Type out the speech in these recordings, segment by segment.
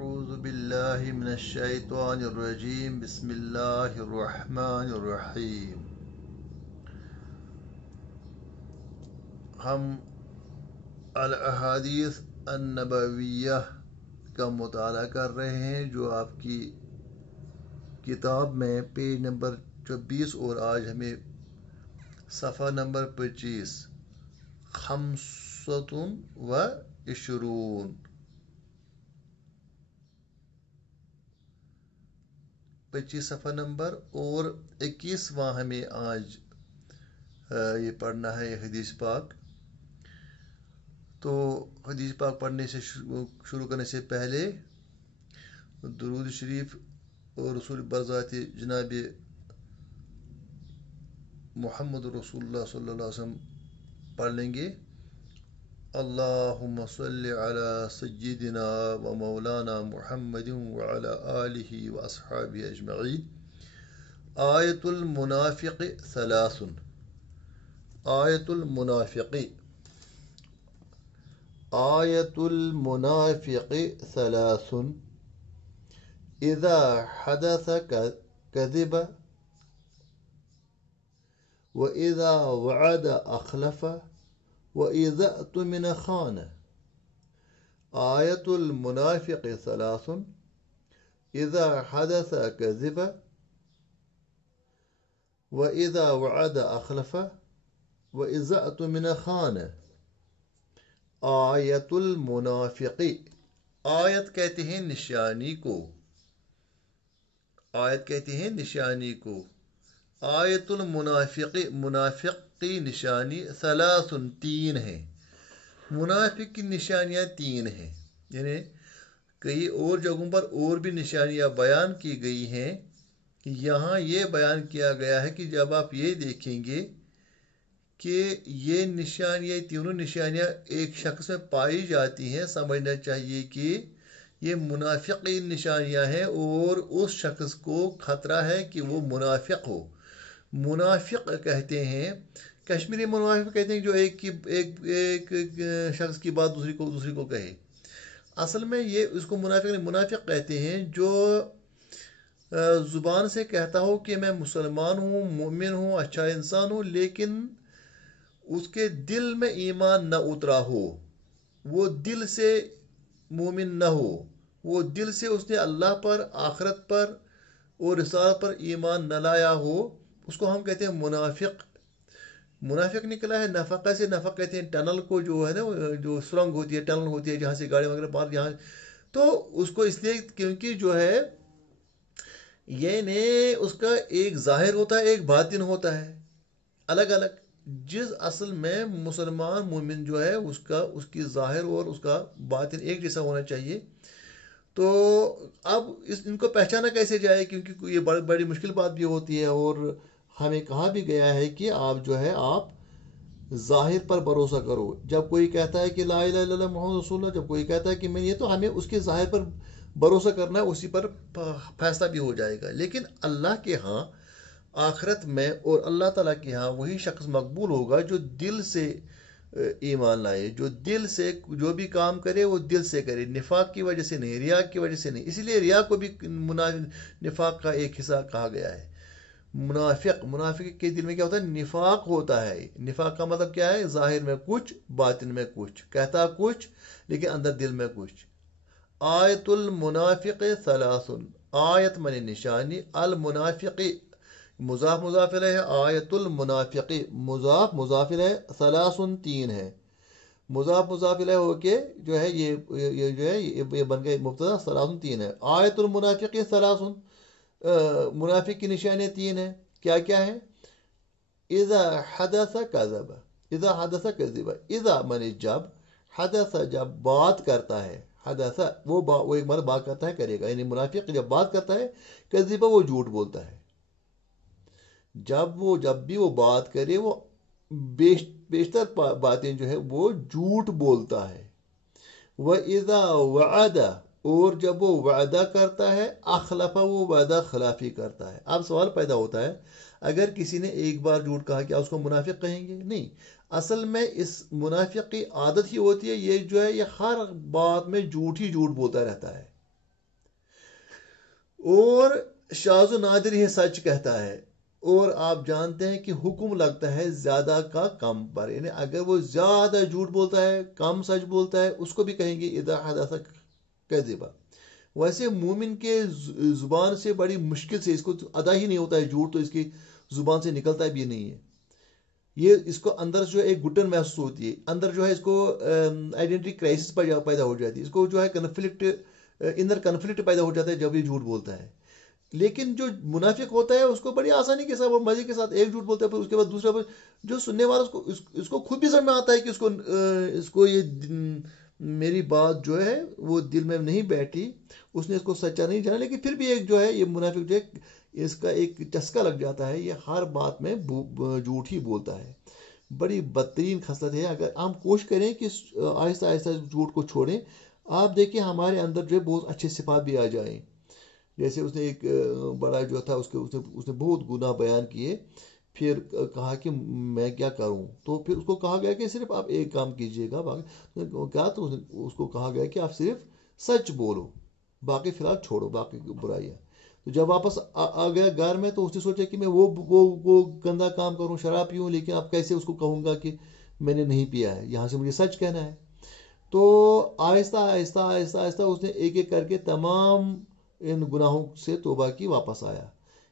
أعوذ بالله من الشيطان الرجيم بسم الله الرحمن الرحیم. ہم الاحادیث النبویہ کا مطالعہ کر رہے ہیں جو آپ کی کتاب میں پیج نمبر 24 اور آج ہمیں صفحہ نمبر 25 خمسۃ و عشرون 25 صفحہ نمبر اور 21واں ہمیں آج یہ پڑھنا ہے یہ حدیث پاک. تو حدیث پاک پڑھنے سے شروع کرنے سے پہلے درود شریف اور رسول برذات جناب محمد رسول اللہ صلی اللہ علیہ وسلم پڑھ لیں گے. اللہم صلی علی سیدنا و مولانا محمد وعلی آلہ و اصحابہ اجمعین. آیت المنافق ثلاث. آیت المنافق آیت المنافق ثلاث اذا حدث كذب واذا وعد اخلف واذا اؤتمن خان. آیت المنافق ثلاث اذا حدث كذب واذا وعد اخلف واذا اؤتمن خان. آیت المنافق، آیت کہتے ہیں نشانی کو، آیت کہتے ہیں نشانی کو. آیت المنافق، منافق کی نشانی ثلاث تین ہے. منافق کی نشانیاں تین ہیں، یعنی کئی اور جگہوں پر اور بھی نشانیاں بیان کی گئی ہیں. یہاں یہ بیان کیا گیا ہے کہ جب آپ یہ دیکھیں گے کہ یہ نشانیاں تینوں نشانیاں ایک شخص میں پائی جاتی ہیں، سمجھنا چاہیے کہ یہ منافقی نشانیاں ہیں اور اس شخص کو خطرہ ہے کہ وہ منافق ہو. منافق کہتے ہیں، کشمیری منافق کہتے ہیں جو ایک شخص کی بات دوسری کو کہے. اصل میں یہ اس کو منافق کہتے ہیں جو زبان سے کہتا ہو کہ میں مسلمان ہوں، مومن ہوں، اچھا انسان ہوں، لیکن اس کے دل میں ایمان نہ اترا ہو، وہ دل سے مومن نہ ہو، وہ دل سے اس نے اللہ پر، آخرت پر اور رسالت پر ایمان نہ لایا ہو. اس کو ہم کہتے ہیں منافق. منافق نکلا ہے نفقہ سے. نفق کہتے ہیں ٹنل کو، جو ہے نا جو سرنگ ہوتی ہے، ٹنل ہوتی ہے جہاں سے گاڑی وغیرہ پار جہاں، تو اس کو اس لیے کیونکہ جو ہے یہ اس کا ایک ظاہر ہوتا ہے ایک باطن ہوتا ہے الگ الگ. جس اصل میں مسلمان مومن جو ہے اس کی ظاہر اور اس کا باطن ایک جیسا ہونا چاہیے. تو اب ان کو پہچانا کیسے جائے، کیونکہ یہ بڑی مشکل بات بھی ہوتی ہے. اور ہمیں کہا بھی گیا ہے کہ آپ جو ہے آپ ظاہر پر بھروسہ کرو. جب کوئی کہتا ہے کہ لا الہ الا اللہ محمد رسول اللہ، جب کوئی کہتا ہے کہ میں یہ، تو ہمیں اس کے ظاہر پر بھروسہ کرنا ہے، اسی پر فیصلہ بھی ہو جائے گا. لیکن اللہ کے ہاں آخرت میں اور اللہ تعالیٰ کے ہاں وہی شخص مقبول ہوگا جو دل سے ایمان لائے، جو دل سے جو بھی کام کرے وہ دل سے کرے، نفاق کی وجہ سے نہیں، ریا کی وجہ سے نہیں. اسی لیے ریا کو بھی نفاق کا ایک حصہ کہا گیا ہے. منافق کے دل میں کیا ہوتا ہے؟ نفاق ہوتا ہے. نفاق کا مطلب کیا ہے؟ ظاہر میں کچھ، باطن میں کچھ، کہتا کچھ لیکن اندر دل میں کچھ. آیت المنافق ثلاث، آیت من نشانی، المنافق مضاف مضاف الیہ ہے. آیت المنافق مضاف مضاف الیہ، ثلاث تین ہے. مضاف مضاف الیہ ہو کے جو ہے یہ بن گئے مبتدا، ثلاث تین ہے. آیت المنافق ثلاث، منافق کی نشانیاں تین ہیں. کیا کیا ہے؟ اذا حدث کذب، اذا حدث کذب. اذا من جب، حدث جب بات کرتا ہے، حدث وہ ایک مرد بات کرتا ہے کرے گا، یعنی منافق جب بات کرتا ہے، کذب وہ جھوٹ بولتا ہے. جب بھی وہ بات کرے وہ بیشتر باتیں جو ہے وہ جھوٹ بولتا ہے. وَإِذَا وَعَدَ، اور جب وہ وعدہ کرتا ہے، اخلف وہ وعدہ خلافی کرتا ہے. اب سوال پیدا ہوتا ہے، اگر کسی نے ایک بار جھوٹ کہا کیا اس کو منافق کہیں گے؟ نہیں. اصل میں اس منافق کی عادت ہی ہوتی ہے یہ جو ہے یہ ہر بات میں جھوٹ ہی جھوٹ بولتا رہتا ہے. اور شاذ و نادر ہی سچ کہتا ہے، اور آپ جانتے ہیں کہ حکم لگتا ہے زیادہ کا کم پر، یعنی اگر وہ زیادہ جھوٹ بولتا ہے، کم سچ بولتا ہے، اس کو بھی کہیں گے اذا حدث کذبا۔ ویسے مومن کے زبان سے بڑی مشکل سے، اس کو ادا ہی نہیں ہوتا ہے جھوٹ، تو اس کی زبان سے نکلتا بھی نہیں ہے، یہ اس کو اندر جو ہے ایک گھٹن محسوس ہوتی ہے، اندر جو ہے اس کو آئیڈینٹی کرائسس پیدا ہو جاتی ہے، اس کو جو ہے کنفلکٹ، انر کنفلکٹ پیدا ہو جاتا ہے جب یہ جھوٹ بولتا ہے۔ لیکن جو منافق ہوتا ہے اس کو بڑی آسانی کے ساتھ، وہ مزے کے ساتھ ایک جھوٹ بولتا ہے، پھر اس کے بعد دوسرا، جو سننے والا اس کو خود بھی سمجھ میں آتا ہے کہ اس کو یہ میری بات جو ہے وہ دل میں نہیں بیٹھی، اس نے اس کو سچا نہیں جانا، لیکن پھر بھی ایک جو ہے یہ منافق جو ہے اس کا ایک چسکا لگ جاتا ہے، یہ ہر بات میں جھوٹ ہی بولتا ہے۔ بڑی بدترین خصلت ہے۔ اگر ہم کوشش کریں کہ آہستہ آہستہ جھوٹ کو چھوڑیں، آپ دیکھیں ہمارے اندر جو ہے بہت اچھے صفات بھی آ جائیں۔ جیسے اس نے ایک بڑا جو تھا اس نے بہت گناہ بیان کیے، پھر کہا کہ میں کیا کروں، تو پھر اس کو کہا گیا کہ صرف آپ ایک کام کیجئے گا، کیا تو اس کو کہا گیا کہ آپ صرف سچ بولو، باقی فی الحال چھوڑو باقی برائیاں۔ تو جب واپس آ گیا گھر میں، تو اس نے سوچا کہ میں وہ گندا کام کروں، شراب پیوں، لیکن اب کیسے اس کو کہوں گا کہ میں نے نہیں پیا ہے، یہاں سے مجھے سچ کہنا ہے۔ تو آہستہ آہستہ آہستہ آہستہ اس نے ایک ایک کر کے تمام ان گناہوں سے توبہ کی، واپس آیا۔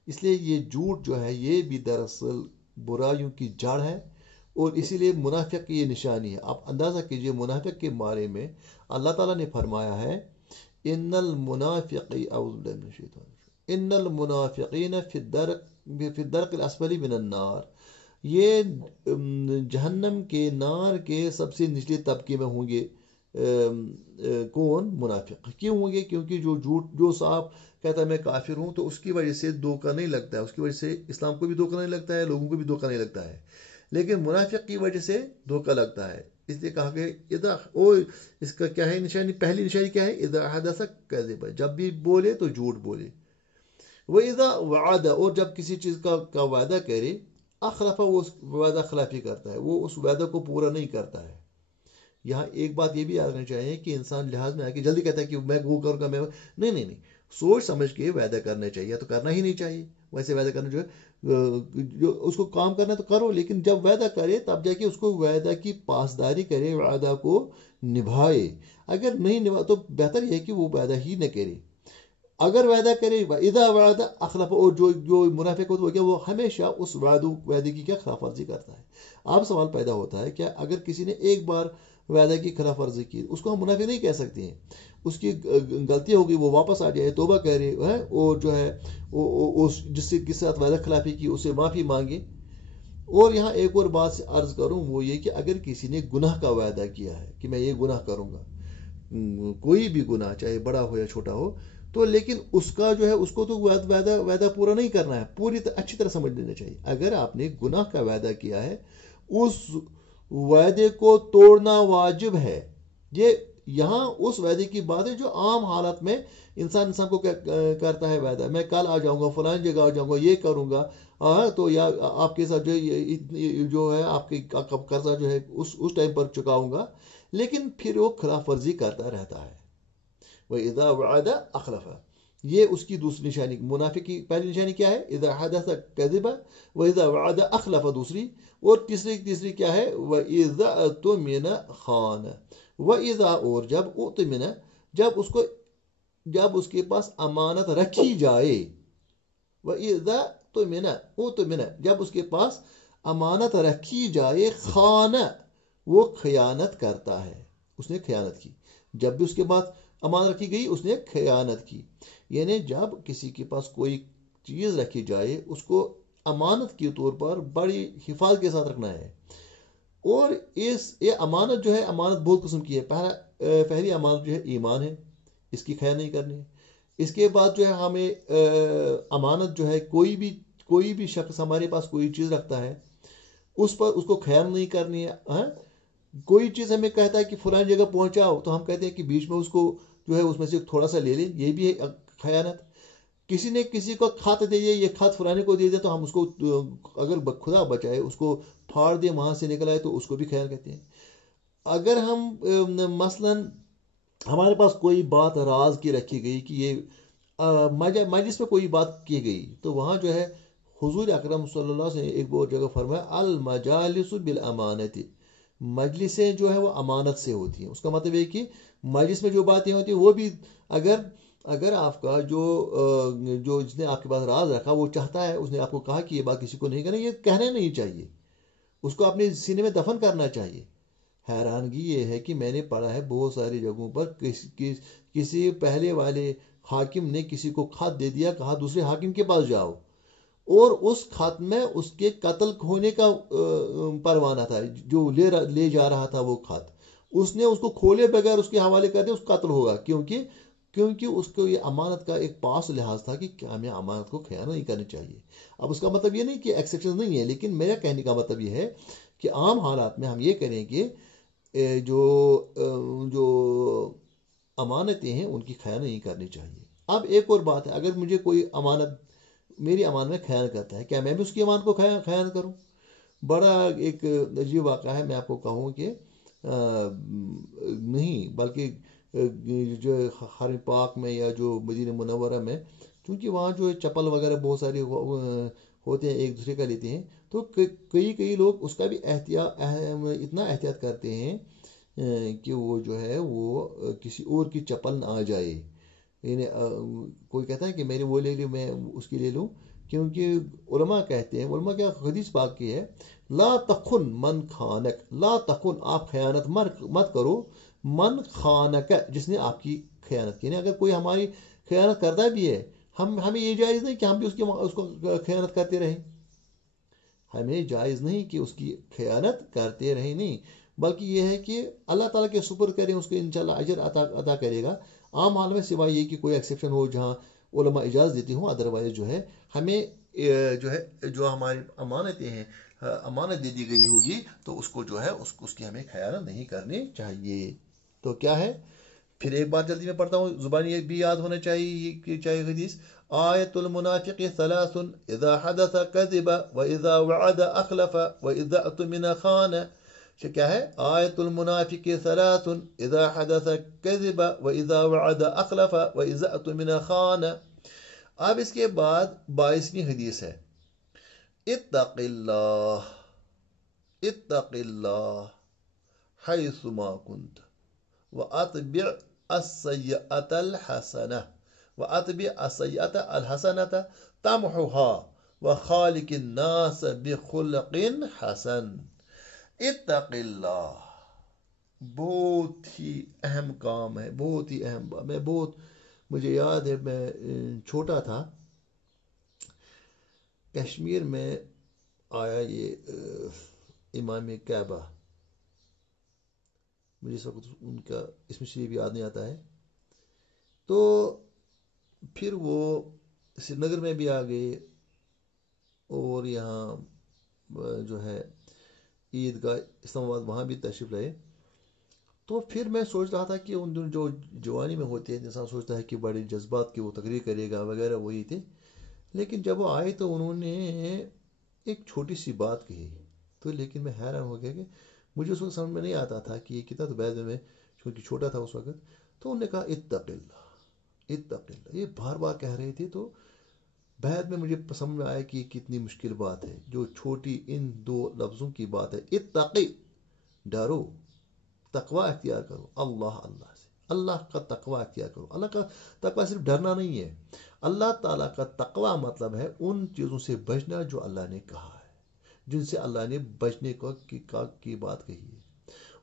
اس لیے یہ جھوٹ جو ہے یہ بھی دراصل برائیوں کی جڑ ہے، اور اسی لیے منافق کی یہ نشانی ہے۔ آپ اندازہ کیجئے منافق کے بارے میں اللہ تعالیٰ نے فرمایا ہے ان المنافقین فی الدرک الاسفل من النار، یہ جہنم کے نار کے سب سے نچلے طبقے میں ہوں گے۔ کون؟ منافق۔ کیوں ہوں گے؟ کیونکہ جو صاحب کہتا ہے میں کافر ہوں، تو اس کی وجہ سے دھوکہ نہیں لگتا ہے، اس کی وجہ سے اسلام کو بھی دھوکہ نہیں لگتا ہے، لوگوں کو بھی دھوکہ نہیں لگتا ہے، لیکن منافق کی وجہ سے دھوکہ لگتا ہے۔ اس لیے کہا کہ اس کا کیا ہے نشانی؟ پہلی نشانی کیا ہے؟ اذا حدث کذب، جب بھی بولے تو جھوٹ بولے۔ وَإِذَا وَعَدَ، اور جب کسی چیز کا وعدہ کرے، اخلف، وہ اس وعدہ خلافی کرتا ہے، وہ اس وعدہ کو پورا نہیں کرتا ہے۔ یہاں ایک بات یہ بھی یاد رکھنی چاہیے کہ انسان لحاظ میں آ کے جلدی کہتا ہے کہ میں وہ کروں گا، میں نہیں نہیں نہیں، سوچ سمجھ کے وعدہ کرنا چاہیے، یا تو کرنا ہی نہیں چاہیے۔ ویسے وعدہ کرنا جو ہے، جو اس کو کام کرنا تو کرو، لیکن جب وعدہ کرے تب جا کے اس کو وعدہ کی پاسداری کرے، وعدہ کو نبھائے۔ اگر نہیں نبھا تو بہتر یہ ہے کہ وہ وعدہ ہی نہ کرے۔ اگر وعدہ کرے، اذا وعدہ اخلف، اور جو منافق ہوتا ہے وہ ہمیشہ اس وعدے کی کیا خلاف ورزی کرتا ہے۔ اب سوال پیدا ہوتا ہے کہ اگر کسی نے ایک بار وعدہ کی خلاف ورزی کی، اس کو ہم منافق نہیں کہہ سکتے ہیں، اس کی غلطی ہوگی، وہ واپس آ جائے، توبہ کرے، اور جو ہے جس کے ساتھ وعدہ خلافی کی اسے معافی مانگے۔ اور یہاں ایک اور بات سے عرض کروں، وہ یہ کہ اگر کسی نے گناہ کا وعدہ کیا ہے کہ میں یہ گناہ کروں گا، کوئی بھی گناہ چاہے بڑا ہو یا چھوٹا ہو، تو لیکن اس کا جو ہے اس کو تو وعدہ پورا نہیں کرنا ہے، پوری اچھی طرح سمجھ لینا چاہیے۔ اگر آپ نے گناہ کا وعدہ کیا ہے، اس وعدے کو توڑنا واجب ہے۔ یہ یہاں اس وعدے کی بات ہے جو عام حالت میں انسان کو کرتا ہے وعدہ، میں کل آ جاؤں گا، فلان جگہ آ جاؤں گا، یہ کروں گا، تو یا آپ کے ساتھ جو ہے آپ کا قرضہ جو ہے اس ٹائم پر چکاؤں گا، لیکن پھر وہ خلاف ورزی کرتا رہتا ہے۔ وَإِذَا وَعَدَ أَخْلَفَ، یہ اس کی دوسری نشانی۔ منافق کی پہلی نشانی کیا ہے؟ اذا حدث کذب، وَإِذَا وَعَدَ أَخْلَفَ دوسری، اور تیسری کیا ہے؟ وَإِذَا اؤْتُمِنَ خَانَ، وَإِذَا، اور جب اؤْتُمِنَ، جب اس کے پاس امانت رکھی جائے، وَإِذَا اؤْتُمِنَ، جب اس کے پاس امانت رکھی جائے، خان، وہ خیانت کرتا ہے، اس نے خیانت کی۔ جب بھی اس کے بعد امانت رکھی گئی، اس نے خیانت کی۔ یعنی جب کسی کے پاس کوئی چیز رکھی جائے، اس کو امانت کے طور پر بڑی حفاظت کے ساتھ رکھنا ہے۔ اور یہ امانت جو ہے، امانت بہت قسم کی ہے۔ پہلی امانت جو ہے ایمان ہے، اس کی خیانت نہیں کرنی ہے۔ اس کے بعد جو ہے ہمیں امانت جو ہے، کوئی بھی شخص ہمارے پاس کوئی چیز رکھتا ہے، اس کو خیانت نہیں کرنی ہے۔ کوئی چیز ہمیں کہتا ہے کہ فلان جگہ پہنچاؤ، تو ہم کہتے ہیں کہ بیچ میں اس کو جو ہے اس میں سے تھوڑا سا لے لیں، یہ بھی ہے خیانت۔ کسی نے کسی کو خط دے دیا، یہ خط فلانے کو دے دیا، تو ہم اس کو اگر خدا بچائے اس کو پھاڑ دیں، وہاں سے نکل آئے، تو اس کو بھی خیانت کہتے ہیں۔ اگر ہم مثلا ہمارے پاس کوئی بات راز کی رکھی گئی کہ یہ مجلس میں کوئی بات کی گئی تو وہاں جو ہے حضور اکرم صلی اللہ علیہ وسلم نے ایک اور جگہ فرمایا المجالس بالامانتی، مجلسیں جو ہے وہ امانت سے ہوتی ہیں. اس کا مطلب یہ کہ مجلس میں جو باتیں ہوتی ہیں وہ بھی اگر آپ کا جو جس نے آپ کے پاس راز رکھا وہ چاہتا ہے، اس نے آپ کو کہا کہ یہ بات کسی کو نہیں کرنا، یہ کہنا نہیں چاہیے، اس کو اپنے سینے میں دفن کرنا چاہیے. حیرانگی یہ ہے کہ میں نے پڑھا ہے بہت ساری جگہوں پر کسی پہلے والے حاکم نے کسی کو خط دے دیا، کہا دوسرے حاکم کے پاس جاؤ، اور اس خط میں اس کے قتل ہونے کا پروانہ تھا، جو لے جا رہا تھا وہ خط، اس نے اس کو کھولے بغیر اس کے حوالے کر دیا، اس قتل ہوگا، کیونکہ اس کو یہ امانت کا ایک پاس لحاظ تھا کہ ہمیں امانت کو خیانت نہیں کرنی چاہیے. اب اس کا مطلب یہ نہیں کہ ایکسیپشن نہیں ہے، لیکن میرا کہنے کا مطلب یہ ہے کہ عام حالات میں ہم یہ کریں کہ جو امانتیں ہیں ان کی خیانت نہیں کرنی چاہیے. اب ایک اور بات ہے، اگر مجھے کوئی میری امانت میں خیانت کرتا ہے، کیا میں بھی اس کی امانت کو خیانت کروں؟ بڑا ایک عجیب واقعہ ہے، میں آپ کو کہوں کہ نہیں، بلکہ جو حرم پاک میں یا جو مدینہ منورہ میں، کیونکہ وہاں جو چپل وغیرہ بہت سارے ہوتے ہیں ایک دوسرے کا لیتے ہیں، تو کئی لوگ اس کا بھی اتنا احتیاط کرتے ہیں کہ وہ جو ہے وہ کسی اور کی چپل نہ آ جائے. یعنی کوئی کہتا ہے کہ میرے وہ لے لوں، میں اس کی لے لوں، کیونکہ علماء کہتے ہیں، علماء کیا حدیث پاک کی ہے، لا تخن من خانک، لا تخن، آپ خیانت مت کرو، من خانک، جس نے آپ کی خیانت کی. یعنی اگر کوئی ہماری خیانت کرتا بھی ہے، ہمیں یہ جائز نہیں کہ ہم بھی اس کو خیانت کرتے رہیں، ہمیں جائز نہیں کہ اس کی خیانت کرتے رہیں، نہیں، بلکہ یہ ہے کہ اللہ تعالیٰ کے سپر کریں، اس کو انشاءاللہ اجر عطا کرے گا. عام حال میں سوائے یہ کہ کوئی ایکسیپشن ہو جہاں علماء اجازت دیتی ہوں، ادروائز جو ہے ہمیں جو ہماری امانتیں ہیں، امانت دے دی گئی ہوگی تو اس کو جو ہے اس کی ہمیں خیانت نہیں کرنی چاہیے. تو کیا ہے، پھر ایک بات جلدی میں پڑھتا ہوں، زبانی یہ بھی یاد ہونا چاہیے حدیث. آیت المنافق ثلاث اذا حدث كذب واذا وعد اخلف واذا اؤتمن خان. کیا ہے؟ آیت المنافق ثلاث اذا حدث كذب واذا وعد اخلف واذا اؤتمن خان. اب اس کے بعد 22ویں حدیث ہے، اتق اللہ حیث ما کنت واتبع السیئۃ الحسنہ تمحها وخالق الناس بخلق حسن. اتق اللہ بہت ہی اہم کام ہے، بہت ہی اہم. مجھے یاد ہے میں چھوٹا تھا، کشمیر میں آیا یہ امام کعبہ، مجھے اس وقت ان کا اسم شریف یاد نہیں آتا ہے، تو پھر وہ سری نگر میں بھی آ گئے، اور یہاں جو ہے عید گاہ اسلام آباد وہاں بھی تشریف لائے. تو پھر میں سوچ رہا تھا کہ ان دن جو جوانی میں ہوتے ہیں انسان سوچتا ہے کہ بڑے جذبات کی وہ تقریر کرے گا وغیرہ، وہی تھے. لیکن جب وہ آئے تو انہوں نے ایک چھوٹی سی بات کہی، تو لیکن میں حیران ہو گیا کہ مجھے اس وقت سمجھ میں نہیں آتا تھا کہ یہ کتنا، تو بعد میں چونکہ چھوٹا تھا اس وقت، تو انہوں نے کہا اتق اللہ، اتق اللہ. یہ بار بار کہہ رہے تھے، تو بعد میں مجھے سمجھ میں آیا کہ یہ کتنی مشکل بات ہے، جو چھوٹی ان دو لفظوں کی بات ہے. اتقی، ڈرو، تقوی اختیار کرو اللہ سے، اللہ کا تقوی اختیار کرو. اللہ کا تقوی صرف ڈرنا نہیں ہے، اللہ تعالیٰ کا تقوی مطلب ہے ان چیزوں سے بچنا جو اللہ نے کہا ہے، جن سے اللہ نے بچنے کی بات کہی ہے،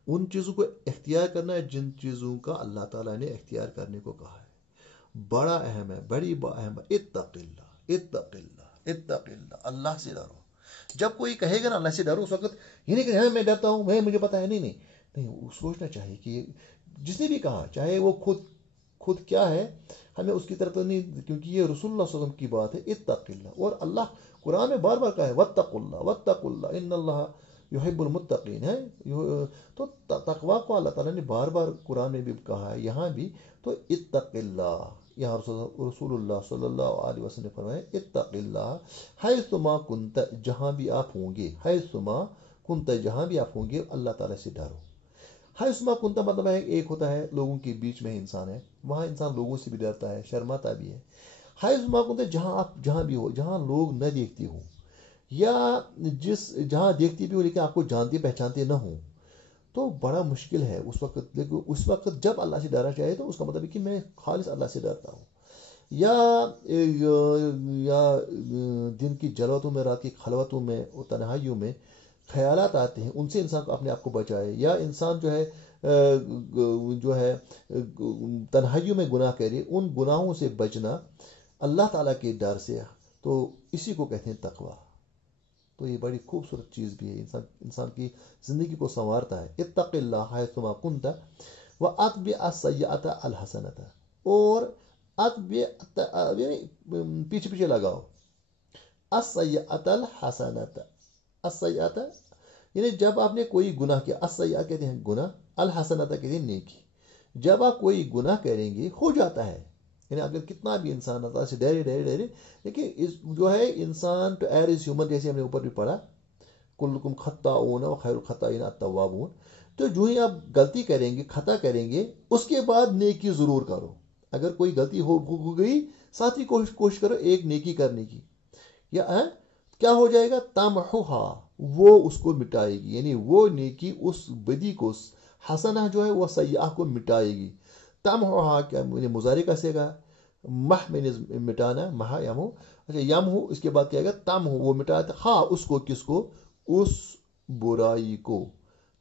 ان چیزوں کو اختیار کرنا ہے جن چیزوں کا اللہ تعالیٰ نے اختیار کرنے کو کہا ہے. بڑا اہم ہے، بڑی اہم ہے. اتق اللہ، اتق اللہ، اتق اللہ، اللہ سے ڈرو. جب کوئی کہے گا نا اللہ سے ڈرو، اس وقت یہ نہیں کہ میں ڈرتا ہوں، مجھے پتا ہے، نہیں، سوچنا چاہیے کہ جس نے بھی کہا، چاہے وہ خود کیا ہے، ہمیں اس کی طرف تو نہیں، کیونکہ یہ رسول اللہ صلی اللہ علیہ وسلم کی بات ہے. اتق اللہ، اور اللہ قرآن میں بار بار کہا ہے واتقوا اللہ، واتقوا اللہ ان اللہ یحب المتقین ہے. تو تقوی کو اللہ تعالیٰ نے بار بار قرآن میں بھی کہا ہے، یہاں بھی. تو اتق اللہ، یہاں رسول اللہ صلی اللہ علیہ وسلم نے فرمایا اتق اللہ حیث ما کنت، جہاں بھی آپ ہوں گے، حیث ما کنت، جہاں بھی آپ ہوں گے اللہ تعالیٰ سے ڈرو. حیثما کنت مطلب ہے ایک ہوتا ہے لوگوں کے بیچ میں انسان ہے، وہاں انسان لوگوں سے بھی ڈرتا ہے، شرماتا بھی ہے. حیثما کنت جہاں بھی ہو، جہاں لوگ نہ دیکھتے ہوں، یا جہاں دیکھتے بھی ہو لیکن آپ کو جانتے پہچانتے نہ ہوں، تو بڑا مشکل ہے اس وقت. لیکن اس وقت جب اللہ سے ڈرنا چاہے تو اس کا مطلب ہے کہ میں خالص اللہ سے ڈرتا ہوں. یا دن کی جلوتوں میں، رات کی خلوتوں میں اور تنہائیوں میں خیالات آتے ہیں، ان سے انسان کو اپنے آپ کو بچائے. یا انسان جو ہے تنہائیوں میں گناہ کرے، ان گناہوں سے بچنا اللہ تعالیٰ کے ڈر سے، تو اسی کو کہتے ہیں تقوی. تو یہ بڑی خوبصورت چیز بھی ہے، انسان کی زندگی کو سنوارتا ہے. اتق اللہ حیثما کنت واتبع السیئۃ الحسنۃ، اور پیچھے پیچھے لگاؤ السیئۃ الحسنۃ. السیئۃ یعنی جب آپ نے کوئی گناہ کیا، السیئہ کہتے ہیں گناہ، الحسنۃ کہتے ہیں نیکی. جب آپ کوئی گناہ کریں گے ہو جاتا ہے، یعنی اگر کتنا بھی انسان اللہ سے ڈرے لیکن جو ہے انسان ٹو ایئر از ہیومن، جیسے ہم نے اوپر بھی پڑھا کلکم خطاؤون وخیر الخطائین التوابون. تو جو ہی آپ غلطی کریں گے، خطا کریں گے، اس کے بعد نیکی ضرور کرو. اگر کوئی غلطی ہو گئی، ساتھ ہی کوشش کرو ایک نیکی کرنے کی. یا کیا ہو جائے گا؟ تمحوہا، وہ اس کو مٹائے گی، یعنی وہ نیکی اس بدی کو، حسنہ جو ہے وہ سیئہ کو مٹائے گی. تمحوہا کیا مضارع کا صیغہ، مح میں نے مٹانا، مہا یمہو. اچھا یمہو اس کے بعد کیا گا؟ تمہو وہ مٹاتا، ہاں اس کو، کس کو؟ اس برائی کو.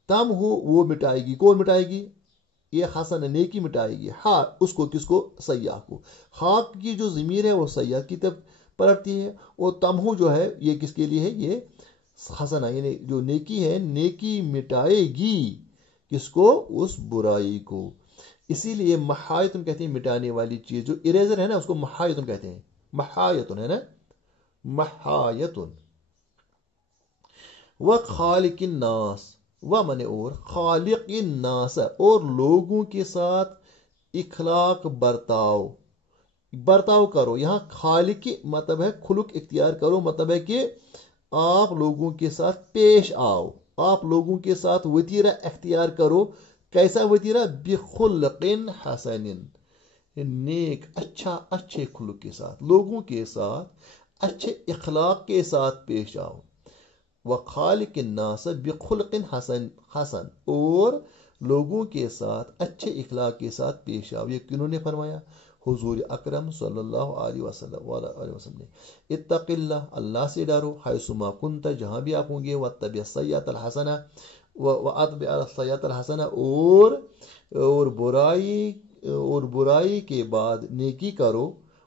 تمہو وہ مٹائے گی، کون مٹائے گی؟ یہ حسن نیکی مٹائے گی. ہاں اس کو، کس کو؟ سیاح کو. ہاں کی جو ضمیر ہے وہ سیاح کی طرف پلٹتی ہے، اور تمہو جو ہے یہ کس کے لیے ہے؟ یہ حسنہ یعنی جو نیکی ہے، نیکی مٹائے گی کس کو؟ اس برائی کو. اسی لیے محایتن کہتے ہیں مٹانے والی چیز، جو اریزر ہے نا اس کو محایتن کہتے ہیں. محایتن ہے نا، محایتن. وخالق الناس، و من اور خالق الناس، اور لوگوں کے ساتھ اخلاق برتاؤ کرو. یہاں خالق مطلب ہے خلق اختیار کرو، مطلب ہے کہ آپ لوگوں کے ساتھ پیش آؤ، آپ لوگوں کے ساتھ وتیرہ اختیار کرو. کیسا وتیرہ؟ بخلق حسن، نیک اچھے خلق کے ساتھ، لوگوں کے ساتھ اچھے اخلاق کے ساتھ پیش آؤ. وخالق الناس بخلق حسن، اور لوگوں کے ساتھ اچھے اخلاق کے ساتھ پیش آؤ. یہ کنہوں نے فرمایا؟ حضور اکرم صلی اللہ علیہ وسلم نے. اتق اللہ، اللہ سے ڈرو، حیثما کنت جہاں بھی آپ ہوں گے، واتبع السیئۃ الحسنہ، واتبع السیئۃ الحسنہ، اور برائی کے بعد نیکی کرو.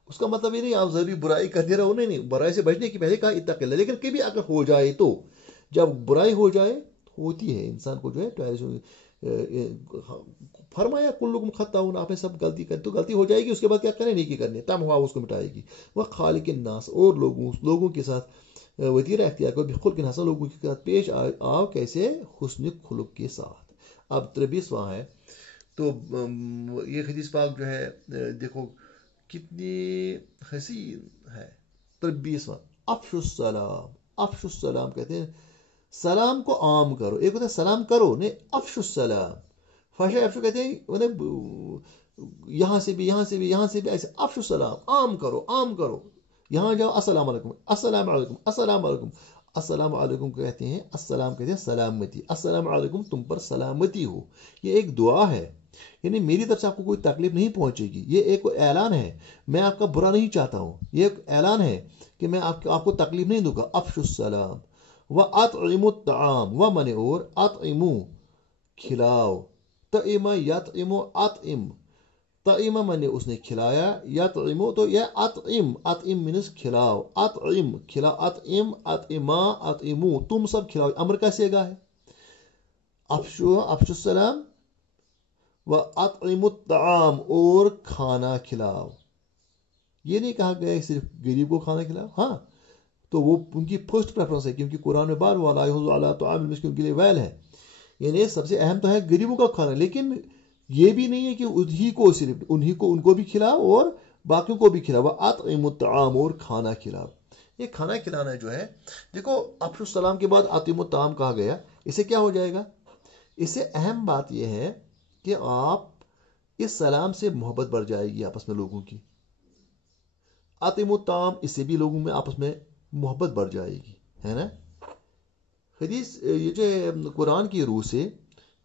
اس کا مطلب یہ نہیں آپ ضروری برائی کرتے رہو، نہیں، برائی سے بچنے کی پہلے کہا اتق اللہ. لیکن کبھی اگر ہو جائے تو، جب برائی ہو جائے، ہوتی ہے انسان کو جو ہے فرمایا کلکم خطاؤون، آپ نے سب غلطی کر، تو غلطی ہو جائے گی، اس کے بعد کیا کریں؟ نیکی کرنے. تم ہوا اس کو مٹائے گی. وہ خالق الناس، اور لوگوں کے ساتھ وتیرہ اختیار کرو، بخلق حسن، لوگوں کے ساتھ پیش آؤ کیسے؟ حسن خلق کے ساتھ. اب 23واں ہے. تو یہ حدیث پاک جو ہے دیکھو کتنی حسین ہے. 23واں، افش السلام. افش السلام کہتے ہیں سلام کو عام کرو. ایک ہوتا ہے سلام کرو، نہیں، افش السلام. فاشا افشو کہتے ہیں یہاں سے بھی ایسے افش السلام، عام کرو. یہاں جاؤ، السلام علیکم، السلام علیکم، السلام علیکم. السلام علیکم کہتے ہیں، السلام کہتے ہیں سلامتی. السلام علیکم، تم پر سلامتی ہو. یہ ایک دعا ہے، یعنی میری طرف سے آپ کو کوئی تکلیف نہیں پہنچے گی. یہ ایک اعلان ہے، میں آپ کا برا نہیں چاہتا ہوں. یہ ایک اعلان ہے کہ میں آپ کو تکلیف نہیں دوں گا. افش السلام. وَأَطْعِمُوا الطَّعَامَ، وَمَنِ اور اطعموا کھلاؤ. طعم یطعم، اطعم، طعم من اس نے کھلایا، یطعم تو یہ اطعم مینس کھلاؤ. اطعم کھلا، اطعم، اطعما، اطعمو، تم سب کھلاؤ. امر کا صیغہ ہے. افشو السلام، وَأَطْعِمُوا الطَّعَامَ، اور کھانا کھلاؤ. یہ نہیں کہا گیا صرف غریب کو کھانا کھلاؤ، ہاں تو وہ ان کی فرسٹ پریفرنس ہے، کیونکہ قرآن میں بار وَلَا يَحُضُّ عَلَىٰ طَعَامِ الْمِسْكِينِ کے لیے ویل ہے، یعنی سب سے اہم تو ہے غریبوں کا کھانا. لیکن یہ بھی نہیں ہے کہ انہی کو صرف ان کو بھی کھلاؤ اور باقیوں کو بھی کھلاؤ. وَأَطْعِمُوا الطَّعَامَ، اور کھانا کھلاؤ. یہ کھانا کھلانا جو ہے، دیکھو افشوا السلام کے بعد اطعموا الطعام کہا گیا، اسے کیا ہو جائے گا؟ اس سے اہم بات یہ ہے کہ آپ اس سلام سے محبت بڑھ جائے گی آپس میں لوگوں کی. اطعموا الطعام، اس سے بھی لوگوں میں آپس میں محبت بڑھ جائے گی، ہے نا. حدیث یہ جو ہے قرآن کی روح سے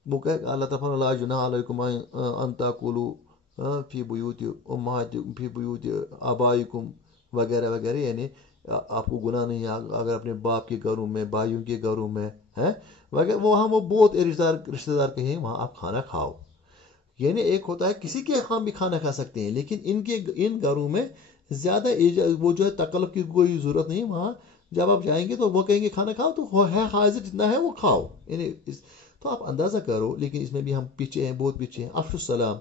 وہ کہ اللہ تعالیٰ لا جناح علیکم ان تاکلوا فی بیوت امہاتکم فی بیوت آبائکم وغیرہ وغیرہ، یعنی آپ کو گناہ نہیں ہے اگر اپنے باپ کے گھروں میں، بھائیوں کے گھروں میں ہے وغیرہ، وہاں وہ بہت رشتہ دار کہیں وہاں آپ کھانا کھاؤ. یعنی ایک ہوتا ہے کسی کے ہم بھی کھانا کھا سکتے ہیں، لیکن ان گھروں میں زیادہ وہ جو ہے تکلف کی کوئی ضرورت نہیں. وہاں جب آپ جائیں گے تو وہ کہیں گے کھانا کھاؤ، تو وہ ہے حاضر، جتنا ہے وہ کھاؤ. یعنی تو آپ اندازہ کرو، لیکن اس میں بھی ہم پیچھے ہیں، بہت پیچھے ہیں. افشوا السلام،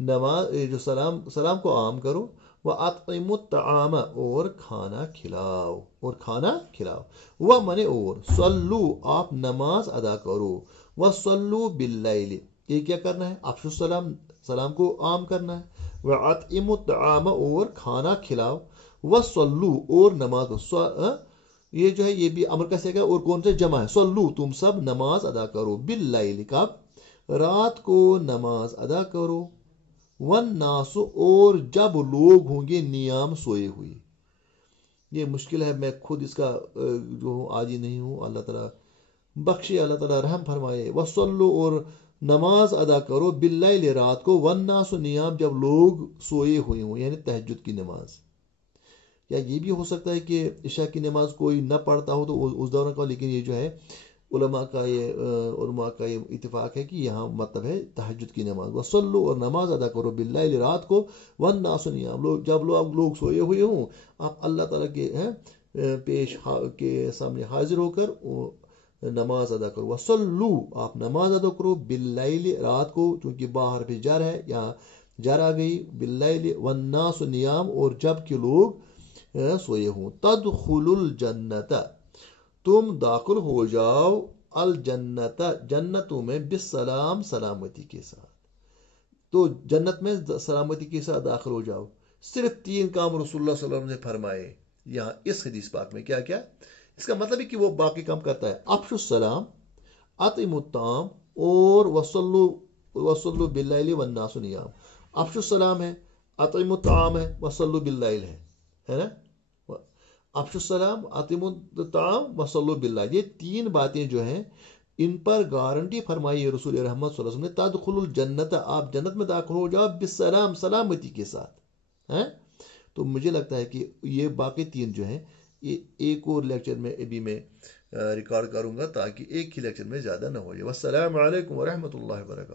نماز جو سلام کو عام کرو. وَأَطْعِمُوا الطَّعَامَ، اور کھانا کھلاؤ، اور کھانا کھلاؤ. وَمَنِ، اور صلو، آپ نماز ادا کرو. وَصَلُّوا بِاللَّيْلِ، یہ کیا کرنا ہے؟ افشوا السلام، سلام کو عام کرنا ہے. وَأَطْعِمُوا الطَّعَامَ، اور کھانا کھلاؤ. وَصَلُّوا، اور نماز، یہ جو ہے یہ بھی امر کا صیغہ اور کون سے جمع ہے. صلو، تم سب نماز ادا کرو. باللیل، کب؟ رات کو نماز ادا کرو. والناس، اور جب لوگ ہوں گے نیام، سوئے ہوئے. یہ مشکل ہے، میں خود اس کا جو ہوں عاجز نہیں ہوں. اللہ تعالیٰ بخشے، اللہ تعالیٰ رحم فرمائے. وصلو، اور نماز ادا کرو. باللیل، رات کو. والناس نیام، جب لوگ سوئے ہوئے ہوں، یعنی تہجد کی نماز. یا یہ بھی ہو سکتا ہے کہ عشاء کی نماز کوئی نہ پڑھتا ہو تو اس دوران کا، لیکن یہ جو ہے علماء کا یہ اتفاق ہے کہ یہاں مطلب ہے تہجد کی نماز. وصلو، اور نماز ادا کرو. باللیل، رات کو. والناس نیام، جب لوگ سوئے ہوئے ہوں، آپ اللہ تعالیٰ کے پیش کے سامنے حاضر ہو کر نماز ادا کرو. وصلو، آپ نماز ادا کرو. باللیل، رات کو، چونکہ باہر پہ جر ہے، یہاں جر آ گئی. باللیل والناس نیام، اور جب کہ لوگ سوئے ہوں. تدخل الجنت، تم داخل ہو جاؤ. الجنت، جنتوں میں. بالسلام، سلامتی کے ساتھ. تو جنت میں سلامتی کے ساتھ داخل ہو جاؤ. صرف 3 کام رسول اللہ صلی اللہ علیہ وسلم نے فرمائے یہاں اس حدیث پاک میں. کیا کیا؟ اس کا مطلب ہے کہ وہ باقی کام کرتا ہے. افشوا السلام، اطعموا الطعام، اور وصلوا باللیل والناس نیام. افشوا السلام ہے، اطعموا الطعام ہے، وصلوا باللیل ہے نا. افشوا السلام، اطعموا الطعام، وصلوا باللیل. یہ 3 باتیں جو ہیں ان پر گارنٹی فرمائی رسول رحمت صلی اللہ علیہ وسلم نے. تدخل الجنت، آپ جنت میں داخل ہو جاؤ. بالسلام، سلامتی کے ساتھ. تو مجھے لگتا ہے کہ یہ باقی 3 جو ہیں یہ ایک اور لیکچر میں ابھی میں ریکارڈ کروں گا، تاکہ ایک ہی لیکچر میں زیادہ نہ ہو جائے. والسلام علیکم ورحمۃ اللہ وبرکاتہ.